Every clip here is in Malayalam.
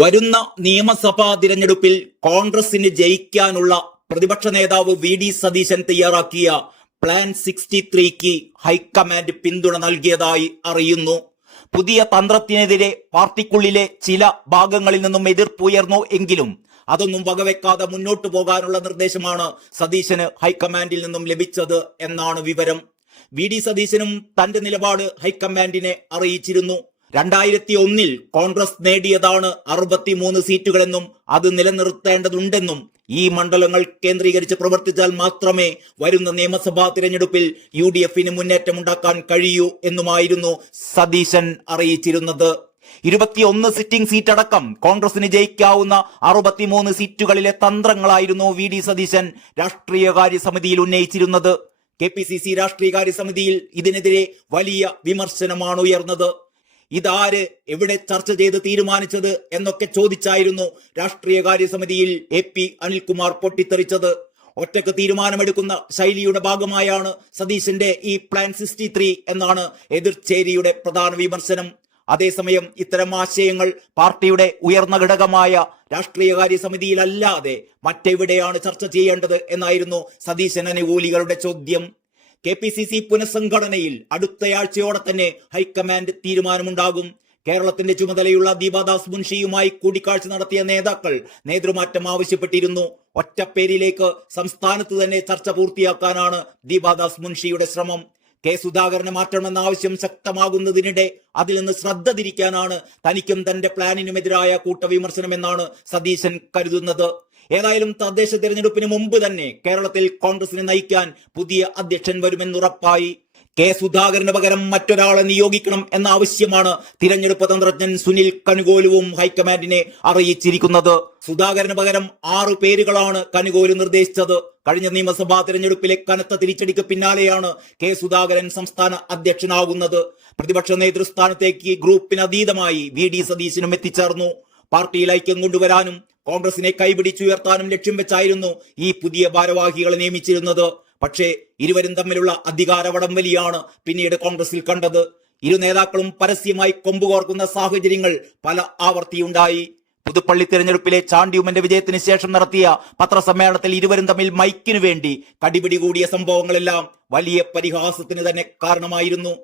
വരുന്ന നിയമസഭാ തിരഞ്ഞെടുപ്പിൽ കോൺഗ്രസിന് ജയിക്കാനുള്ള പ്രതിപക്ഷ നേതാവ് വി ഡി സതീശൻ തയ്യാറാക്കിയ പ്ലാൻ സിക്സ്റ്റി ത്രീക്ക് ഹൈക്കമാൻഡ് പിന്തുണ നൽകിയതായി അറിയുന്നു. പുതിയ തന്ത്രത്തിനെതിരെ പാർട്ടിക്കുള്ളിലെ ചില ഭാഗങ്ങളിൽ നിന്നും എതിർപ്പുയർന്നു എങ്കിലും അതൊന്നും വകവെക്കാതെ മുന്നോട്ട് പോകാനുള്ള നിർദ്ദേശമാണ് സതീശന് ഹൈക്കമാൻഡിൽ നിന്നും ലഭിച്ചത് എന്നാണ് വിവരം. വി ഡി സതീശനും തന്റെ നിലപാട് ഹൈക്കമാൻഡിനെ അറിയിച്ചിരുന്നു. രണ്ടായിരത്തി ഒന്നിൽ കോൺഗ്രസ് നേടിയതാണ് അറുപത്തിമൂന്ന് സീറ്റുകളെന്നും അത് നിലനിർത്തേണ്ടതുണ്ടെന്നും ഈ മണ്ഡലങ്ങൾ കേന്ദ്രീകരിച്ച് പ്രവർത്തിച്ചാൽ മാത്രമേ വരുന്ന നിയമസഭാ തിരഞ്ഞെടുപ്പിൽ യു ഡി എഫിന് മുന്നേറ്റമുണ്ടാക്കാൻ കഴിയൂ എന്നുമായിരുന്നു സതീശൻ അറിയിച്ചിരുന്നത്. ഇരുപത്തിയൊന്ന് സിറ്റിംഗ് സീറ്റ് അടക്കം കോൺഗ്രസിന് ജയിക്കാവുന്ന അറുപത്തിമൂന്ന് സീറ്റുകളിലെ തന്ത്രങ്ങളായിരുന്നു വി ഡി സതീശൻ രാഷ്ട്രീയകാര്യ സമിതിയിൽ ഉന്നയിച്ചിരുന്നത്. കെ പി സി സി രാഷ്ട്രീയകാര്യ സമിതിയിൽ ഇതിനെതിരെ വലിയ വിമർശനമാണ് ഉയർന്നത് ഇതാര് എവിടെ ചർച്ച ചെയ്ത് തീരുമാനിച്ചത് എന്നൊക്കെ ചോദിച്ചായിരുന്നു രാഷ്ട്രീയകാര്യ സമിതിയിൽ എ പി അനിൽകുമാർ പൊട്ടിത്തെറിച്ചത്. ഒറ്റയ്ക്ക് തീരുമാനമെടുക്കുന്ന ശൈലിയുടെ ഭാഗമായാണ് സതീശന്റെ ഈ പ്ലാൻ സിക്സ്റ്റി ത്രീ എന്നാണ് എതിർചേരിയുടെ പ്രധാന വിമർശനം. അതേസമയം ഇത്തരം ആശയങ്ങൾ പാർട്ടിയുടെ ഉയർന്ന ഘടകമായ രാഷ്ട്രീയകാര്യ സമിതിയിലല്ലാതെ മറ്റെവിടെയാണ് ചർച്ച ചെയ്യേണ്ടത് എന്നായിരുന്നു സതീശൻ അനുകൂലികളുടെ ചോദ്യം. കെ പി സി സി പുനഃസംഘടനയിൽ അടുത്തയാഴ്ചയോടെ തന്നെ ഹൈക്കമാൻഡ് തീരുമാനമുണ്ടാകും. കേരളത്തിന്റെ ചുമതലയുള്ള ദീപാദാസ് മുൻഷിയുമായി കൂടിക്കാഴ്ച നടത്തിയ നേതാക്കൾ നേതൃമാറ്റം ആവശ്യപ്പെട്ടിരുന്നു. ഒറ്റപ്പേരിലേക്ക് സംസ്ഥാനത്ത് തന്നെ ചർച്ച പൂർത്തിയാക്കാനാണ് ദീപാദാസ് മുൻഷിയുടെ ശ്രമം. കെ സുധാകരനെ മാറ്റണമെന്ന ആവശ്യം ശക്തമാകുന്നതിനിടെ അതിൽ നിന്ന് ശ്രദ്ധ തിരിക്കാനാണ് തനിക്കും തന്റെ പ്ലാനിനുമെതിരായ കൂട്ടവിമർശനമെന്നാണ് സതീശൻ കരുതുന്നത്. ഏതായാലും തദ്ദേശ തിരഞ്ഞെടുപ്പിന് മുമ്പ് തന്നെ കേരളത്തിൽ കോൺഗ്രസിനെ നയിക്കാൻ പുതിയ അധ്യക്ഷൻ വരുമെന്നുറപ്പായി കെ സുധാകരന് പകരം മറ്റൊരാളെ നിയോഗിക്കണം എന്ന ആവശ്യമാണ് തിരഞ്ഞെടുപ്പ് തന്ത്രജ്ഞൻ സുനിൽ കനുകോലുവും ഹൈക്കമാൻഡിനെ അറിയിച്ചിരിക്കുന്നത്. സുധാകരന് പകരം ആറു പേരുകളാണ് കനുകോൽ നിർദ്ദേശിച്ചത്. കഴിഞ്ഞ നിയമസഭാ തിരഞ്ഞെടുപ്പിലെ കനത്ത തിരിച്ചടിക്ക് പിന്നാലെയാണ് കെ സുധാകരൻ സംസ്ഥാന അധ്യക്ഷനാകുന്നത്. പ്രതിപക്ഷ നേതൃസ്ഥാനത്തേക്ക് ഗ്രൂപ്പിന് അതീതമായി വി ഡി സതീശനും എത്തിച്ചേർന്നു. പാർട്ടിയിൽ ഐക്യം കൊണ്ടുവരാനും കോൺഗ്രസിനെ കൈപിടിച്ചുയർത്താനും ലക്ഷ്യം വെച്ചായിരുന്നു ഈ പുതിയ ഭാരവാഹികളെ നിയമിച്ചിരുന്നത്. പക്ഷേ ഇരുവരും തമ്മിലുള്ള അധികാര വടംവലിയാണ് പിന്നീട് കോൺഗ്രസിൽ കണ്ടത്. ഇരു നേതാക്കളും പരസ്യമായി കൊമ്പുകോർക്കുന്ന സാഹചര്യങ്ങൾ പല ആവർത്തിയുണ്ടായി. പുതുപ്പള്ളി തിരഞ്ഞെടുപ്പിലെ ചാണ്ടിയുമന്റെ വിജയത്തിന് ശേഷം നടത്തിയ പത്രസമ്മേളനത്തിൽ ഇരുവരും തമ്മിൽ മൈക്കിനു വേണ്ടി കടിപിടി കൂടിയ സംഭവങ്ങളെല്ലാം വലിയ പരിഹാസത്തിന് തന്നെ കാരണമായിരുന്നു.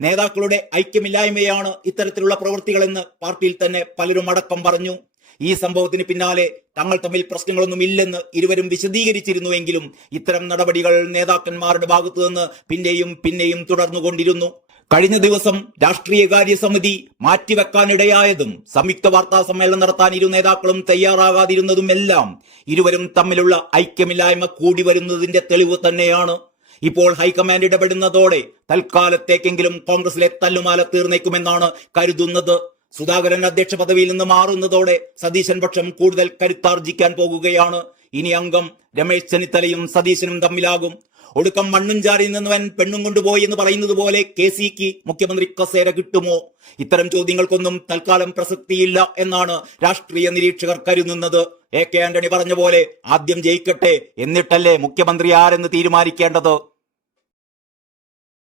നേതാക്കളുടെ ഐക്യമില്ലായ്മയാണ് ഇത്തരത്തിലുള്ള പ്രവൃത്തികളെന്ന് പാർട്ടിയിൽ തന്നെ പലരും അടക്കം പറഞ്ഞു. ഈ സംഭവത്തിന് പിന്നാലെ തങ്ങൾ തമ്മിൽ പ്രശ്നങ്ങളൊന്നും ഇല്ലെന്ന് ഇരുവരും വിശദീകരിച്ചിരുന്നുവെങ്കിലും ഇത്തരം നടപടികൾ നേതാക്കന്മാരുടെ ഭാഗത്തു നിന്ന് പിന്നെയും പിന്നെയും തുടർന്നുകൊണ്ടിരുന്നു. കഴിഞ്ഞ ദിവസം രാഷ്ട്രീയകാര്യ സമിതി മാറ്റിവെക്കാനിടയായതും സംയുക്ത വാർത്താ സമ്മേളനം നടത്താൻ ഇരു നേതാക്കളും തയ്യാറാകാതിരുന്നതും എല്ലാം ഇരുവരും തമ്മിലുള്ള ഐക്യമില്ലായ്മ കൂടി വരുന്നതിന്റെ തെളിവ് തന്നെയാണ്. ഇപ്പോൾ ഹൈക്കമാൻഡ് ഇടപെടുന്നതോടെ തൽക്കാലത്തേക്കെങ്കിലും കോൺഗ്രസിലെ തല്ലുമാല തീർന്നേക്കുമെന്നാണ് കരുതുന്നത്. സുധാകരൻ അധ്യക്ഷ പദവിയിൽ നിന്ന് മാറുന്നതോടെ സതീശൻ പക്ഷം കൂടുതൽ കരുത്താർജിക്കാൻ പോകുകയാണ്. ഇനി അംഗം രമേശ് ചെന്നിത്തലയും സതീശനും തമ്മിലാകും. ഒടുക്കം മണ്ണും ചാരി നിന്നവൻ പെണ്ണും കൊണ്ടുപോയി എന്ന് പറയുന്നത് പോലെ കെ സിക്ക് മുഖ്യമന്ത്രി കസേര കിട്ടുമോ? ഇത്തരം ചോദ്യങ്ങൾക്കൊന്നും തൽക്കാലം പ്രസക്തിയില്ല എന്നാണ് രാഷ്ട്രീയ നിരീക്ഷകർ കരുതുന്നത്. എ കെ ആന്റണി പറഞ്ഞ പോലെ ആദ്യം ജയിക്കട്ടെ എന്നിട്ടല്ലേ മുഖ്യമന്ത്രി ആരെന്ന് തീരുമാനിക്കേണ്ടത്?